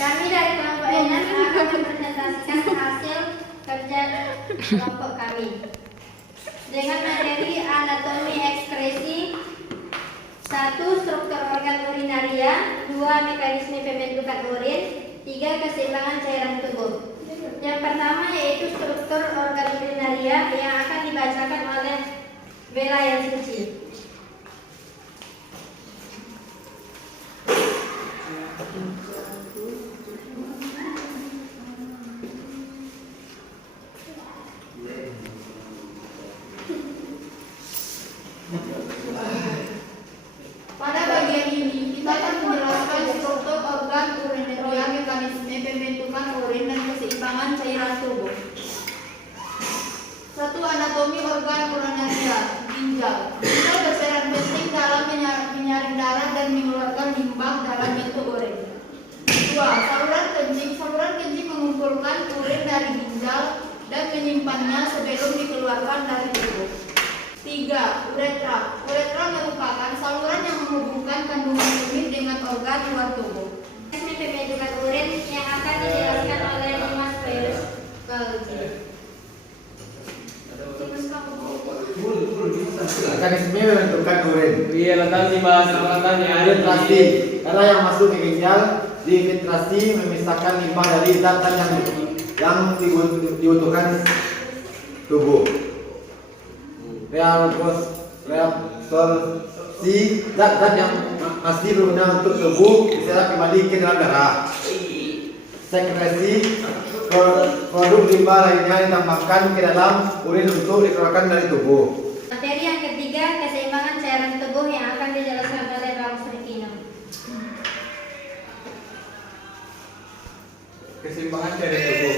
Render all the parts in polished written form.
Kami dari kelompok Enan akan mempresentasikan hasil kerja kelompok kami dengan materi anatomi ekskresi, 1. Struktur organ urinaria, 2. Mekanisme pembentukan urin, 3. Keseimbangan cairan tubuh. Yang pertama yaitu struktur organ urinaria yang akan dibacakan oleh Bella yang suci. Pada bagian ini, kita akan menjelaskan struktur organ urinaria, mekanisme pembentukan urin, dan keseimbangan cairan tubuh. 1. Anatomi organ urinaria, ginjal. Ginjal berperan penting dalam menyaring darah dan mengeluarkan limbah dalam bentuk urin. 2. Saluran kencing. Saluran kencing mengumpulkan urin dari ginjal dan menyimpannya sebelum dikeluarkan dari tubuh. 3. Uretra. Uretra merupakan saluran yang menghubungkan kandungan urin dengan organ luar tubuh. Mekanisme pembentukan urin yang akan dijelaskan oleh Dimas Virus Balji. Mekanisme pembentukan urin. Iya, lantas dibahas Filtrasi. Darah yang masuk ke ginjal difiltrasi memisahkan limbah dari zat yang dibutuhkan tubuh. Reabsorpsi zat-zat yang masih berguna untuk tubuh diserap kembali ke dalam darah. Sekresi produk limbah lainnya ditambahkan ke dalam urin untuk dikeluarkan dari tubuh. Materi yang ketiga, keseimbangan cairan tubuh yang akan dijelaskan oleh Bang Srikino. keseimbangan cairan tubuh.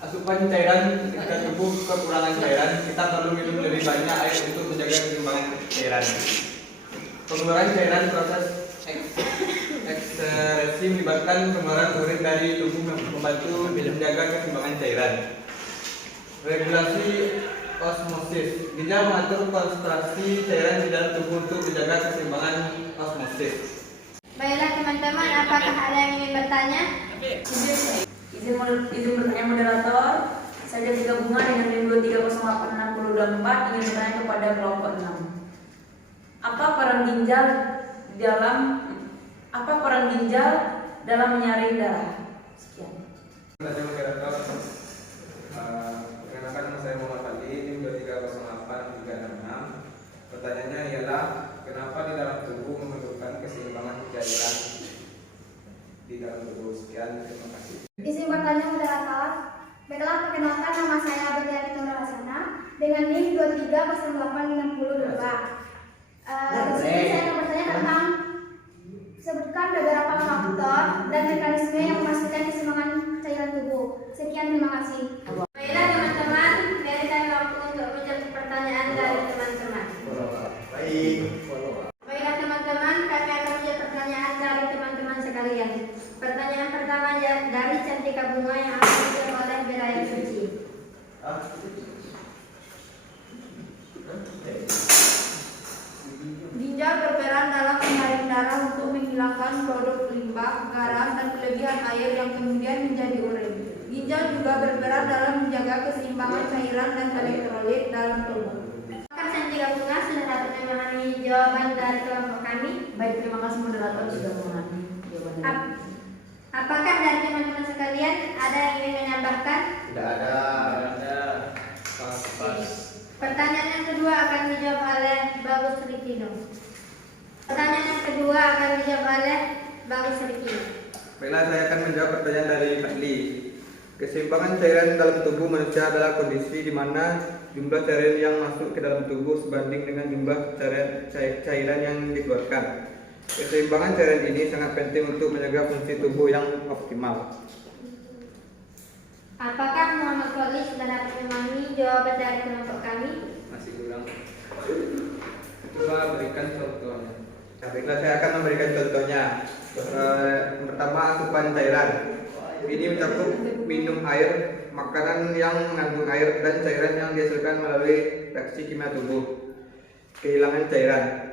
Asupan cairan ketika tubuh kekurangan cairan, kita perlu minum lebih banyak air untuk menjaga keseimbangan cairan. Pengeluaran cairan proses ekskresi melibatkan pengeluaran urin dari tubuh membantu menjaga keseimbangan cairan. Regulasi osmosis. Ginjal mengatur konsentrasi cairan di dalam tubuh untuk menjaga keseimbangan osmosis. Baiklah teman-teman, apakah ada yang ingin bertanya? Izin bertanya moderator. Saya Tiga Bunga dengan NIM 2308624 ingin bertanya kepada kelompok 6. Apa peran ginjal dalam menyaring darah? Sekian. Terima moderator. Perkenalkan nama saya Muhammad Fadli, NIM 2308366. Pertanyaannya ialah kenapa di dalam tubuh memerlukan keseimbangan cairan di dalam tubuh? Sekian, terima kasih. Izin bertanya moderator. Baiklah, perkenalkan nama saya Berliani Nur Hasana dengan NIM 230862. Di sini saya akan bertanya tentang sebutkan beberapa faktor dan mekanisme yang memastikan keseimbangan cairan tubuh. Sekian, terima kasih. Baiklah teman-teman, berikan waktu untuk menjawab pertanyaan dari teman-teman. Baik. Baiklah teman-teman, kami akan menjawab pertanyaan dari teman-teman sekalian. Pertanyaan pertama dari Cantika Bunga yang akan dijawab oleh Beraya Suci. Ginjal berperan dalam menyaring darah untuk menghilangkan produk limbah, garam, dan kelebihan air yang kemudian menjadi urin. Ginjal juga berperan dalam menjaga keseimbangan cairan dan elektrolit dalam tubuh. Apakah Cantika Bunga sudah dapat memahami jawaban dari kelompok kami? Baik, terima kasih moderator sudah memahami jawabannya. Apakah dari teman-teman sekalian ada yang ingin menambahkan? Tidak ada. Pertanyaan yang kedua akan dijawab oleh Bagus Rikino. Pertanyaan yang kedua akan dijawab oleh Bagus Rikino. Baiklah, saya akan menjawab pertanyaan dari Fadli. Keseimbangan cairan dalam tubuh manusia adalah kondisi di mana jumlah cairan yang masuk ke dalam tubuh sebanding dengan jumlah cairan yang dikeluarkan. Keseimbangan cairan ini sangat penting untuk menjaga fungsi tubuh yang optimal. Apakah Muhammad Fadli sudah dapat memahami jawaban dari kelompok kami? Masih kurang. Coba berikan contohnya. Nah, baiklah, saya akan memberikan contohnya. Yang pertama, asupan cairan. Ini mencakup minum air, makanan yang mengandung air, dan cairan yang dihasilkan melalui reaksi kimia tubuh. Kehilangan cairan.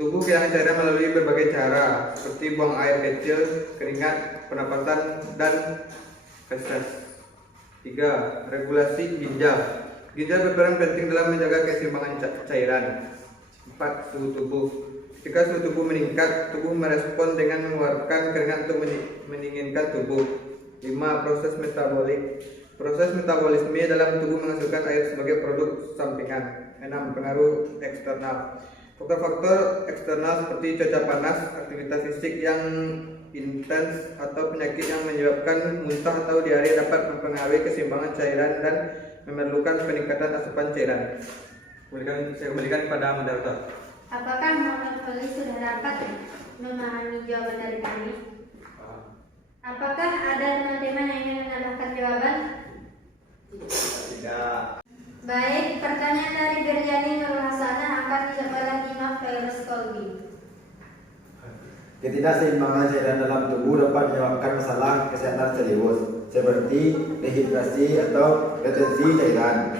Tubuh kehilangan cairan melalui berbagai cara, seperti buang air kecil, keringat, pernapasan, dan feses. 3. Regulasi ginjal. Ginjal berperan penting dalam menjaga keseimbangan cairan. 4. Suhu tubuh. Ketika suhu tubuh meningkat, tubuh merespon dengan mengeluarkan keringat untuk mendinginkan tubuh. 5. Proses metabolik. Proses metabolisme dalam tubuh menghasilkan air sebagai produk sampingan. 6. Pengaruh eksternal. Faktor-faktor eksternal seperti cuaca panas, aktivitas fisik yang intens, atau penyakit yang menyebabkan muntah atau diare dapat mempengaruhi keseimbangan cairan dan memerlukan peningkatan asupan cairan. Saya kembalikan kepada moderator. Apakah Muhammad Fali sudah dapat memahami jawaban dari kami? Apakah ada teman-teman yang ingin menambahkan jawaban? Tidak. Baik, pertanyaan dari Biryani Nur Hasanah akan dijawab oleh Imam Fairuz Kolbi. Ketidakseimbangan cairan dalam tubuh dapat menyebabkan masalah kesehatan serius seperti dehidrasi atau retensi cairan.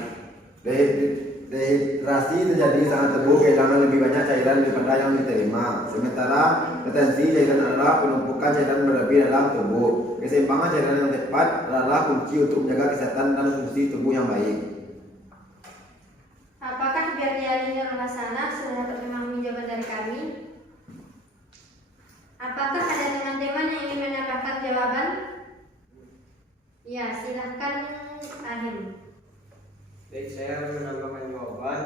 Dehidrasi terjadi saat tubuh kehilangan lebih banyak cairan daripada yang diterima. Sementara retensi cairan adalah penumpukan cairan berlebih dalam tubuh. Keseimbangan cairan yang tepat adalah kunci untuk menjaga kesehatan dan fungsi tubuh yang baik. Apakah Biryani Nur Hasanah sudah dapat memahami jawaban dari kami? Apakah ada teman-teman yang ingin menambahkan jawaban? Ya, silahkan Ahim. Baik, saya menambahkan jawaban.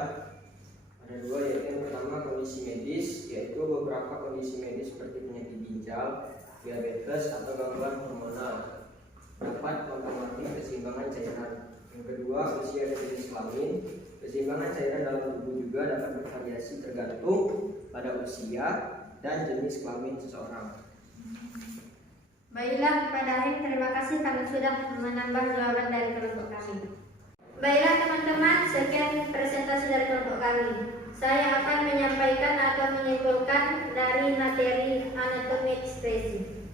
Ada dua, yaitu yang pertama kondisi medis, yaitu beberapa kondisi medis seperti penyakit ginjal, diabetes, atau gangguan hormonal dapat mempengaruhi keseimbangan cairan. Yang kedua, usia dan jenis kelamin. Keseimbangan cairan dalam tubuh juga dapat bervariasi tergantung pada usia dan jenis kelamin seseorang. Baiklah, kepada Ahim terima kasih kami sudah menambah jawaban dari kelompok kami. Baiklah teman-teman, sekian presentasi dari kelompok kami. Saya akan menyampaikan atau menyimpulkan dari materi anatomi ekspresi.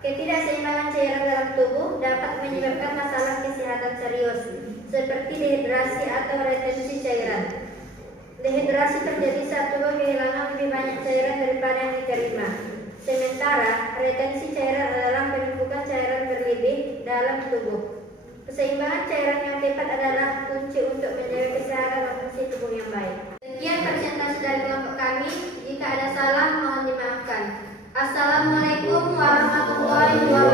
Ketidakseimbangan cairan dalam tubuh dapat menyebabkan masalah kesehatan serius, seperti dehidrasi atau retensi cairan. Dehidrasi terjadi saat tubuh kehilangan lebih banyak cairan daripada yang diterima. Sementara retensi cairan adalah penumpukan cairan berlebih dalam tubuh. Keseimbangan cairan yang tepat adalah kunci untuk menjaga kesehatan dan fungsi tubuh yang baik. Sekian presentasi dari kelompok kami. Jika ada salah mohon dimaafkan. Assalamualaikum warahmatullahi wabarakatuh.